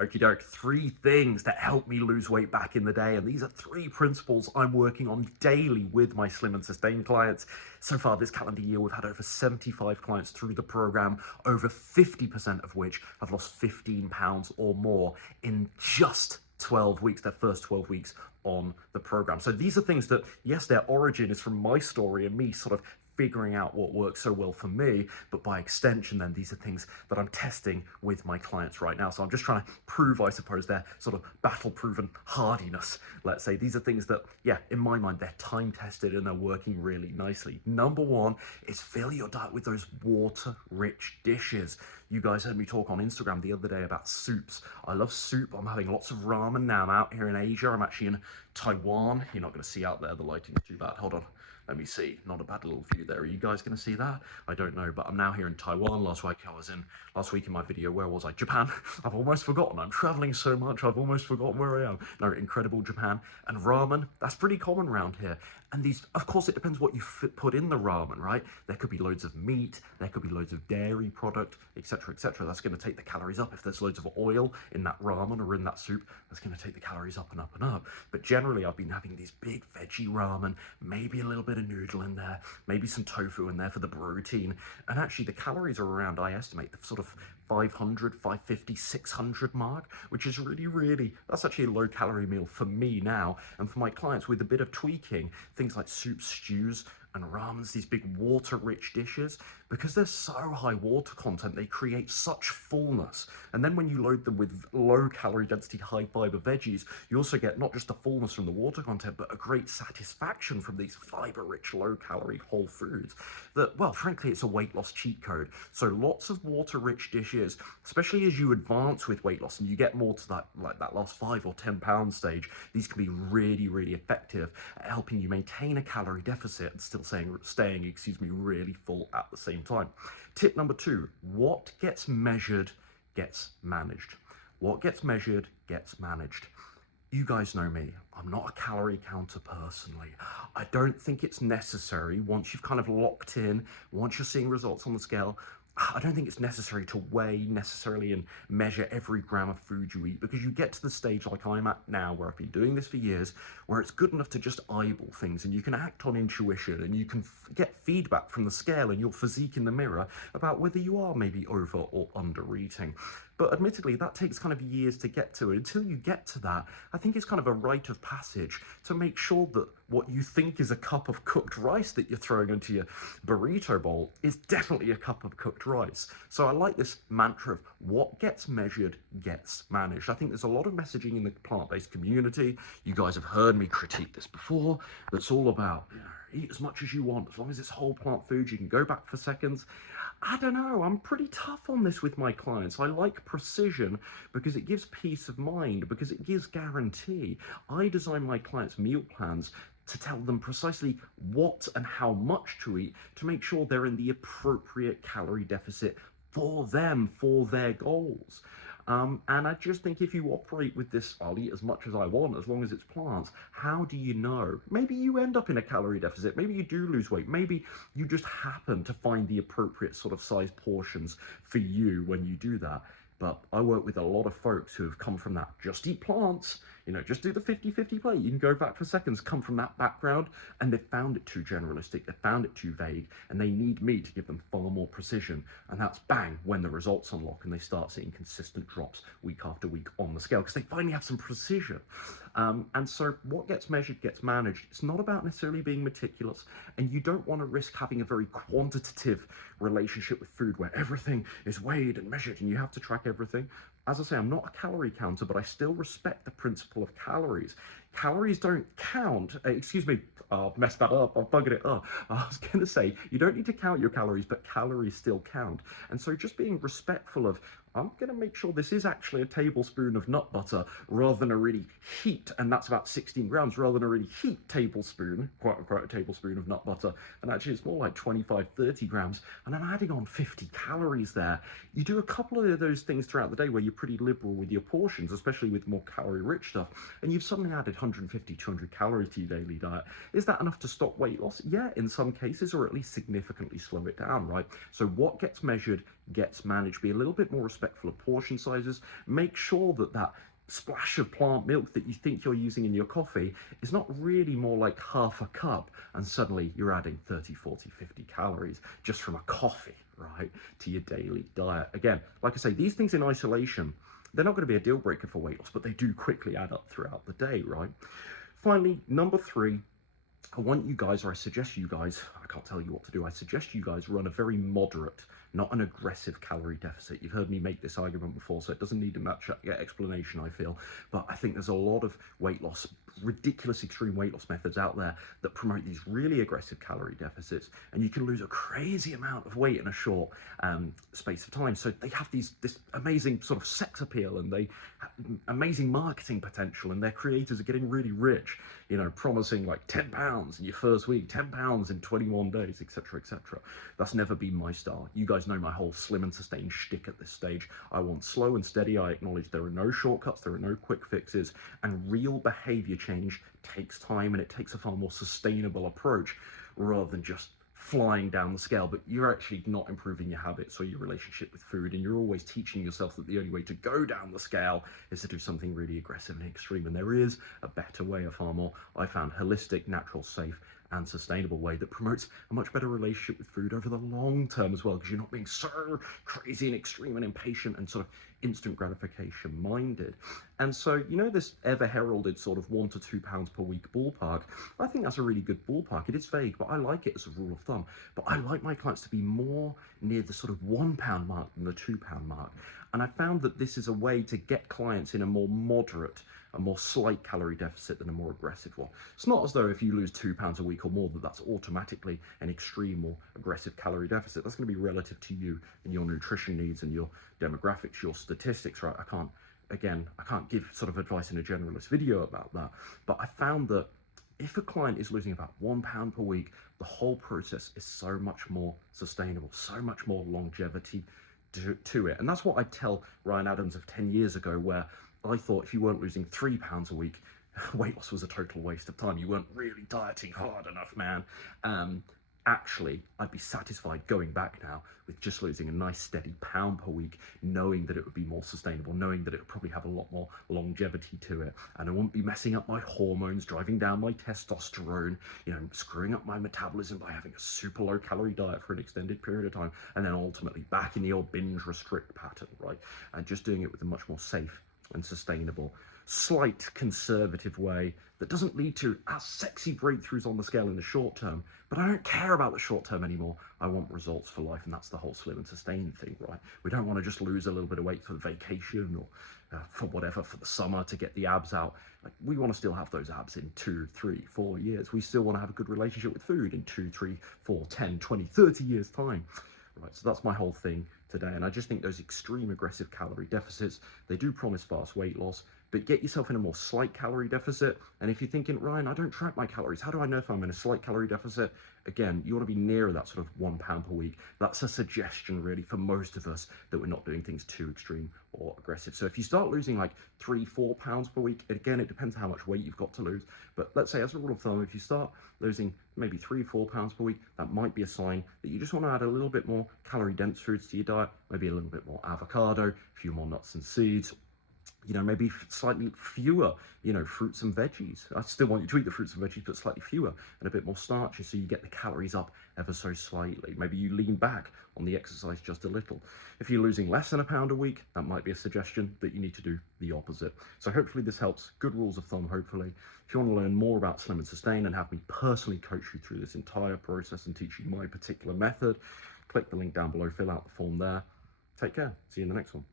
Okie doke, 3 things that helped me lose weight back in the day, and these are 3 principles I'm working on daily with my Slim and Sustain clients. So far this calendar year, we've had over 75 clients through the program, over 50% of which have lost 15 pounds or more in just 12 weeks, their first 12 weeks on the program. So these are things that, yes, their origin is from my story and me sort of figuring out what works so well for me, but by extension then these are things that I'm testing with my clients right now. So I'm just trying to prove, I suppose, their sort of battle-proven hardiness, let's say. These are things that, yeah, in my mind, they're time-tested and they're working really nicely. Number 1 is fill your diet with those water-rich dishes. You guys heard me talk on Instagram the other day about soups. I love soup. I'm having lots of ramen now. I'm out here in Asia. I'm actually in Taiwan. You're not going to see out there. The lighting's too bad. Hold on. Let me see. Not a bad little view there. Are you guys going to see that? I don't know, but I'm now here in Taiwan. Last week in my video, where was I? Japan. I've almost forgotten. I'm traveling so much, I've almost forgotten where I am. No, incredible Japan. And ramen, that's pretty common around here. And these, of course, it depends what you put in the ramen, right? There could be loads of meat, there could be loads of dairy product, etc., etc. That's going to take the calories up. If there's loads of oil in that ramen or in that soup, that's going to take the calories up and up and up. But generally, I've been having these big veggie ramen, maybe a little bit of noodle in there, maybe some tofu in there for the protein. And actually, the calories are around, I estimate, the sort of 500, 550, 600 mark, which is really, that's actually a low calorie meal for me now. And for my clients, with a bit of tweaking, things like soups, stews, and ramens, these big water-rich dishes, because they're so high water content, they create such fullness. And then when you load them with low calorie density, high fiber veggies, you also get not just the fullness from the water content, but a great satisfaction from these fiber-rich, low-calorie whole foods that, well, frankly, it's a weight loss cheat code. So lots of water-rich dishes, especially as you advance with weight loss and you get more to that, like that last 5 or 10 pound stage, these can be really effective at helping you maintain a calorie deficit and still staying, really full at the same time. Tip number 2, what gets measured gets managed. What gets measured gets managed. You guys know me, I'm not a calorie counter personally. I don't think it's necessary once you've kind of locked in, once you're seeing results on the scale. I don't think it's necessary to weigh necessarily and measure every gram of food you eat, because you get to the stage like I'm at now, where I've been doing this for years, where it's good enough to just eyeball things and you can act on intuition and you can get feedback from the scale and your physique in the mirror about whether you are maybe over or under eating. But admittedly, that takes kind of years to get to. And until you get to that, I think it's kind of a rite of passage to make sure that what you think is a cup of cooked rice that you're throwing into your burrito bowl is definitely a cup of cooked rice. So I like this mantra of what gets measured gets managed. I think there's a lot of messaging in the plant-based community. You guys have heard me critique this before. That's all about, eat as much as you want, as long as it's whole plant food, you can go back for seconds. I don't know, I'm pretty tough on this with my clients. I like precision because it gives peace of mind, because it gives guarantee. I design my clients' meal plans to tell them precisely what and how much to eat to make sure they're in the appropriate calorie deficit for them, for their goals. And I just think if you operate with this, I'll eat as much as I want, as long as it's plants, how do you know? Maybe you end up in a calorie deficit, maybe you do lose weight, maybe you just happen to find the appropriate sort of size portions for you when you do that. But I work with a lot of folks who have come from that, just eat plants, just do the 50-50 plate, you can go back for seconds, come from that background, and they've found it too generalistic, they found it too vague, and they need me to give them far more precision. And that's bang, when the results unlock and they start seeing consistent drops week after week on the scale, because they finally have some precision. And so what gets measured gets managed. It's not about necessarily being meticulous, and you don't want to risk having a very quantitative relationship with food where everything is weighed and measured and you have to track everything. As I say, I'm not a calorie counter, but I still respect the principle of calories. Calories don't count. I've messed that up. I've buggered it up. I was going to say, you don't need to count your calories, but calories still count. And so just being respectful of, I'm going to make sure this is actually a tablespoon of nut butter rather than a really heaped, and that's about 16 grams, rather than a really heaped tablespoon, quote unquote, a tablespoon of nut butter. And actually it's more like 25, 30 grams. And I'm adding on 50 calories there. You do a couple of those things throughout the day where you're pretty liberal with your portions, especially with more calorie rich stuff. And you've suddenly added 150, 200 calories to your daily diet. Is that enough to stop weight loss? Yeah, in some cases, or at least significantly slow it down, right? So what gets measured gets managed. Be a little bit more respectful of portion sizes. Make sure that that splash of plant milk that you think you're using in your coffee is not really more like half a cup, and suddenly you're adding 30, 40, 50 calories just from a coffee, right, to your daily diet. Again, like I say, these things in isolation, they're not going to be a deal breaker for weight loss, but they do quickly add up throughout the day, right? Finally, number 3, I want you guys, or I suggest you guys, I can't tell you what to do, I suggest you guys run a very moderate, not an aggressive calorie deficit. You've heard me make this argument before, so it doesn't need much explanation, I feel. But I think there's a lot of weight loss, ridiculous extreme weight loss methods out there that promote these really aggressive calorie deficits, and you can lose a crazy amount of weight in a short space of time. So they have this amazing sort of sex appeal, and they have amazing marketing potential, and their creators are getting really rich, you know, promising like 10 pounds in your first week, 10 pounds in 21 days, etc., etc. That's never been my style. You guys know my whole slim and sustain shtick at this stage. I want slow and steady. I acknowledge there are no shortcuts, there are no quick fixes, and real behavior change takes time, and it takes a far more sustainable approach rather than just flying down the scale. But you're actually not improving your habits or your relationship with food, and you're always teaching yourself that the only way to go down the scale is to do something really aggressive and extreme. And there is a better way, a far more, I found, holistic, natural, safe and sustainable way that promotes a much better relationship with food over the long term as well, because you're not being so crazy and extreme and impatient and sort of instant gratification minded. And so, you know, this ever heralded sort of 1 to 2 pounds per week ballpark, I think that's a really good ballpark. It is vague, but I like it as a rule of thumb. But I like my clients to be more near the sort of 1 pound mark than the 2 pound mark. And I found that this is a way to get clients in a more moderate, a more slight calorie deficit than a more aggressive one. It's not as though if you lose 2 pounds a week or more that that's automatically an extreme or aggressive calorie deficit. That's going to be relative to you and your nutrition needs and your demographics, your statistics, right? I can't give sort of advice in a generalist video about that, but I found that if a client is losing about 1 pound per week, the whole process is so much more sustainable, so much more longevity to it. And that's what I tell Ryan Adams of 10 years ago, where I thought if you weren't losing 3 pounds a week, weight loss was a total waste of time. You weren't really dieting hard enough, man. Actually, I'd be satisfied going back now with just losing a nice steady pound per week, knowing that it would be more sustainable, knowing that it would probably have a lot more longevity to it, and I wouldn't be messing up my hormones, driving down my testosterone, you know, screwing up my metabolism by having a super low calorie diet for an extended period of time, and then ultimately back in the old binge restrict pattern, right? And just doing it with a much more safe and sustainable, slight conservative way that doesn't lead to as sexy breakthroughs on the scale in the short term. But I don't care about the short term anymore. I want results for life, and that's the whole slim and sustain thing, right? We don't want to just lose a little bit of weight for the vacation or for whatever, for the summer to get the abs out. Like, we want to still have those abs in 2, 3, 4 years. We still want to have a good relationship with food in 2, 3, 4, 10, 20, 30 years time. Right, so that's my whole thing today, and I just think those extreme aggressive calorie deficits, they do promise fast weight loss, but get yourself in a more slight calorie deficit. And if you're thinking, Ryan, I don't track my calories, how do I know if I'm in a slight calorie deficit? Again, you want to be nearer that sort of 1 pound per week. That's a suggestion really for most of us, that we're not doing things too extreme or aggressive. So if you start losing like 3, 4 pounds per week, again, it depends how much weight you've got to lose, but let's say as a rule of thumb, if you start losing maybe 3, 4 pounds per week, that might be a sign that you just want to add a little bit more calorie dense foods to your diet, maybe a little bit more avocado, a few more nuts and seeds, you know, maybe slightly fewer, you know, fruits and veggies. I still want you to eat the fruits and veggies, but slightly fewer and a bit more starchy, so you get the calories up ever so slightly. Maybe you lean back on the exercise just a little. If you're losing less than a pound a week, that might be a suggestion that you need to do the opposite. So hopefully this helps. Good rules of thumb, hopefully. If you want to learn more about Slim and Sustain and have me personally coach you through this entire process and teach you my particular method, click the link down below, fill out the form there. Take care. See you in the next one.